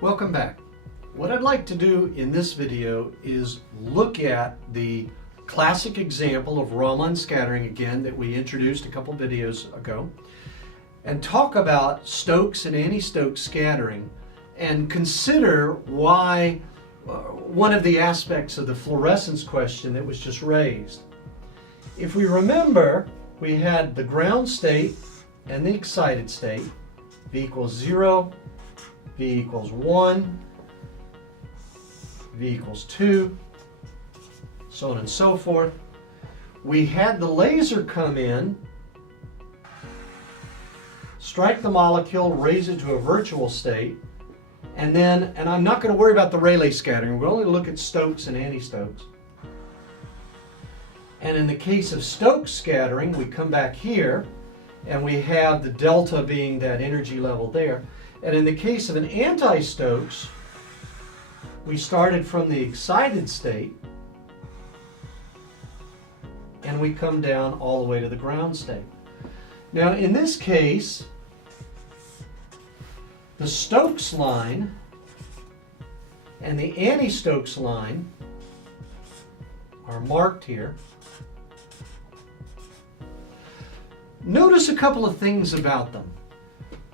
Welcome back. What I'd like to do in this video is look at the classic example of Raman scattering again that we introduced a couple videos ago, and talk about Stokes and anti-Stokes scattering and consider why one of the aspects of the fluorescence question that was just raised. If we remember, we had the ground state and the excited state, V equals 0, V equals 1, V equals 2, so on and so forth. We had the laser come in, strike the molecule, raise it to a virtual state, and I'm not going to worry about the Rayleigh scattering, we'll only look at Stokes and anti-Stokes. And in the case of Stokes scattering, we come back here, and we have the delta being that energy level there. And in the case of an anti-Stokes, we started from the excited state, and we come down all the way to the ground state. Now in this case, the Stokes line and the anti-Stokes line are marked here. Notice a couple of things about them.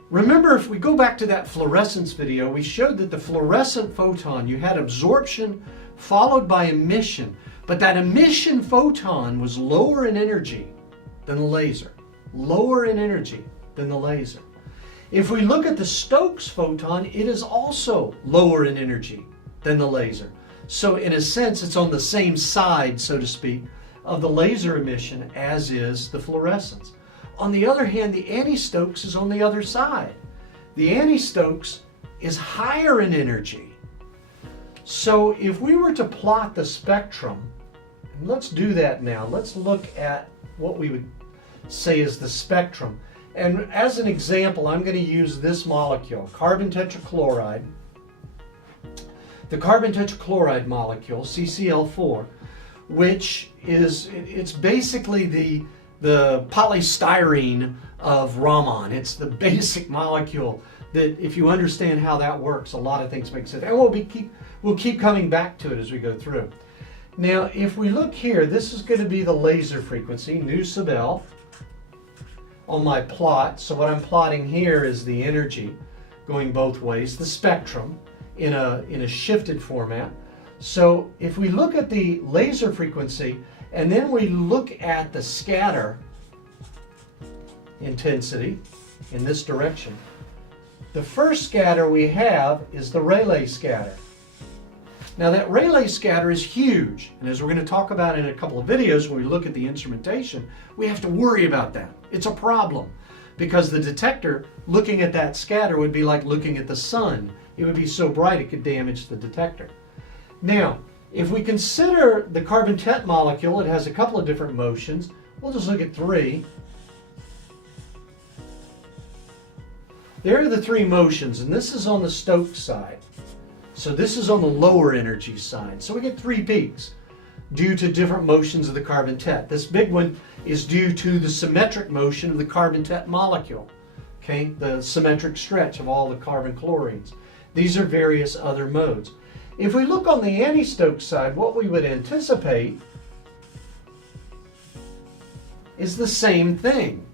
Remember, if we go back to that fluorescence video, we showed that the fluorescent photon, you had absorption followed by emission, but that emission photon was lower in energy than the laser. Lower in energy than the laser. If we look at the Stokes photon, it is also lower in energy than the laser. So in a sense, it's on the same side, so to speak, of the laser emission as is the fluorescence. On the other hand, the anti-Stokes is on the other side. The anti-Stokes is higher in energy. So if we were to plot the spectrum, and let's do that now. Let's look at what we would say is the spectrum. And as an example, I'm going to use this molecule, carbon tetrachloride. The carbon tetrachloride molecule, CCl4, which is, it's basically the polystyrene of Raman. It's the basic molecule that, if you understand how that works, a lot of things make sense. And we'll keep coming back to it as we go through. Now, if we look here, this is going to be the laser frequency, nu sub L, on my plot. So what I'm plotting here is the energy going both ways, the spectrum in a shifted format. So if we look at the laser frequency and then we look at the scatter intensity in this direction, the first scatter we have is the Rayleigh scatter. Now that Rayleigh scatter is huge, and as we're going to talk about in a couple of videos when we look at the instrumentation, we have to worry about that. It's a problem because the detector looking at that scatter would be like looking at the sun. It would be so bright it could damage the detector. Now, if we consider the carbon tet molecule, it has a couple of different motions. We'll just look at three. There are the three motions, and this is on the Stokes side. So this is on the lower energy side. So we get three peaks due to different motions of the carbon tet. This big one is due to the symmetric motion of the carbon tet molecule. Okay, the symmetric stretch of all the carbon chlorines. These are various other modes. If we look on the anti-Stokes side, what we would anticipate is the same thing.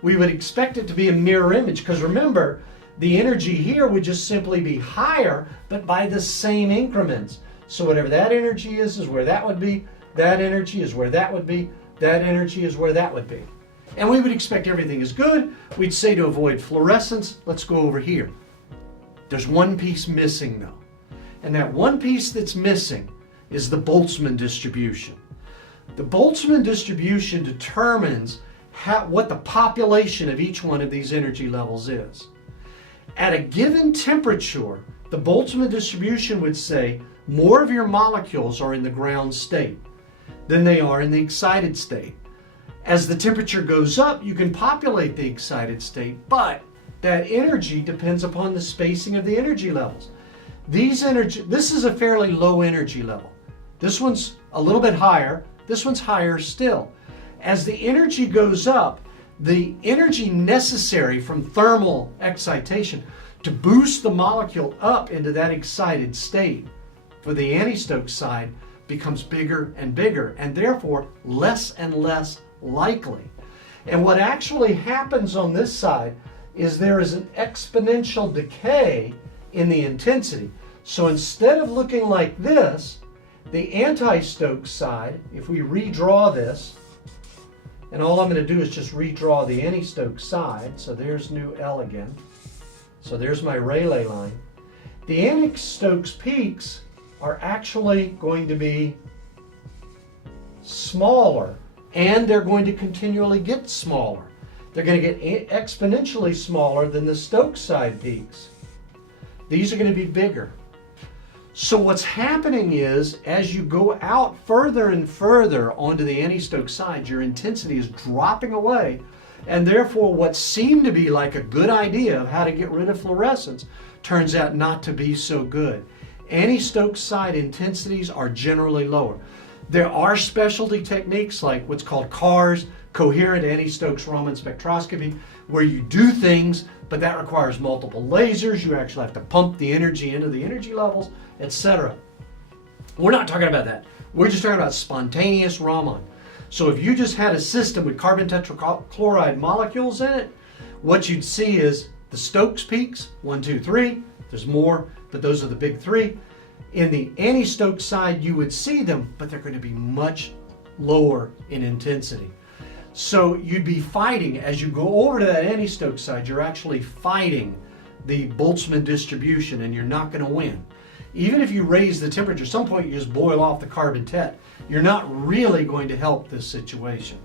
We would expect it to be a mirror image, because remember, the energy here would just simply be higher, but by the same increments. So whatever that energy is where that would be, that energy is where that would be, that energy is where that would be. And we would expect everything is good. We'd say to avoid fluorescence, let's go over here. There's one piece missing though. And that one piece that's missing is the Boltzmann distribution. The Boltzmann distribution determines what the population of each one of these energy levels is. At a given temperature, the Boltzmann distribution would say more of your molecules are in the ground state than they are in the excited state. As the temperature goes up, you can populate the excited state, but that energy depends upon the spacing of the energy levels. This is a fairly low energy level. This one's a little bit higher. This one's higher still. As the energy goes up, the energy necessary from thermal excitation to boost the molecule up into that excited state for the anti-Stokes side becomes bigger and bigger, and therefore less and less likely. And what actually happens on this side is there is an exponential decay in the intensity. So instead of looking like this, the anti-Stokes side, if we redraw this, and all I'm going to do is just redraw the anti-Stokes side, so there's new L again. So there's my Rayleigh line. The anti-Stokes peaks are actually going to be smaller, and they're going to continually get smaller. They're going to get exponentially smaller than the Stokes side peaks. These are going to be bigger. So what's happening is, as you go out further and further onto the anti-Stokes side, your intensity is dropping away, and therefore what seemed to be like a good idea of how to get rid of fluorescence turns out not to be so good. Anti-Stokes side intensities are generally lower. There are specialty techniques like what's called CARS, coherent anti-Stokes Raman spectroscopy, where you do things, but that requires multiple lasers. You actually have to pump the energy into the energy levels, etc. We're not talking about that. We're just talking about spontaneous Raman. So if you just had a system with carbon tetrachloride molecules in it, what you'd see is the Stokes peaks, 1, 2, 3. There's more, but those are the big three. In the anti-Stokes side, you would see them, but they're going to be much lower in intensity. So you'd be fighting, as you go over to that anti-Stokes side, you're actually fighting the Boltzmann distribution, and you're not going to win. Even if you raise the temperature, at some point you just boil off the carbon tet, you're not really going to help this situation.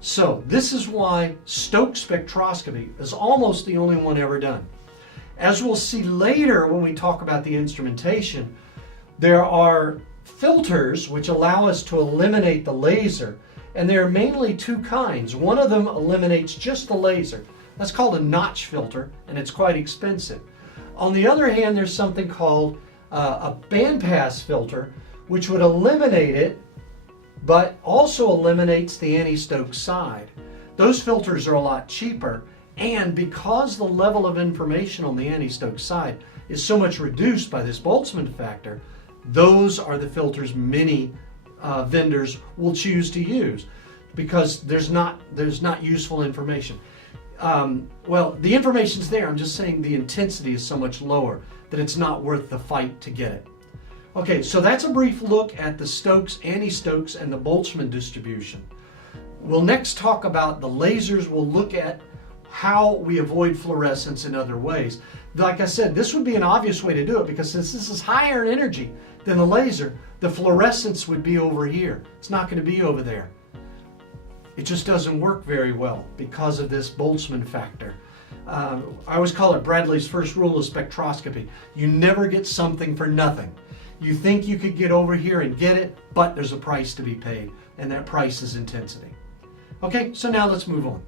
So this is why Stokes spectroscopy is almost the only one ever done. As we'll see later when we talk about the instrumentation, there are filters which allow us to eliminate the laser, and there are mainly two kinds. One of them eliminates just the laser. That's called a notch filter, and it's quite expensive. On the other hand, there's something called a bandpass filter, which would eliminate it, but also eliminates the anti-Stokes side. Those filters are a lot cheaper, and because the level of information on the anti-Stokes side is so much reduced by this Boltzmann factor, those are the filters many vendors will choose to use because there's not useful information. Well, the information's there. I'm just saying the intensity is so much lower that it's not worth the fight to get it. Okay, so that's a brief look at the Stokes, anti-Stokes, and the Boltzmann distribution. We'll next talk about the lasers. We'll look at how we avoid fluorescence in other ways. Like I said, this would be an obvious way to do it because since this is higher in energy than the laser, the fluorescence would be over here. It's not going to be over there. It just doesn't work very well because of this Boltzmann factor. I always call it Bradley's first rule of spectroscopy. You never get something for nothing. You think you could get over here and get it, but there's a price to be paid, and that price is intensity. Okay, so now let's move on.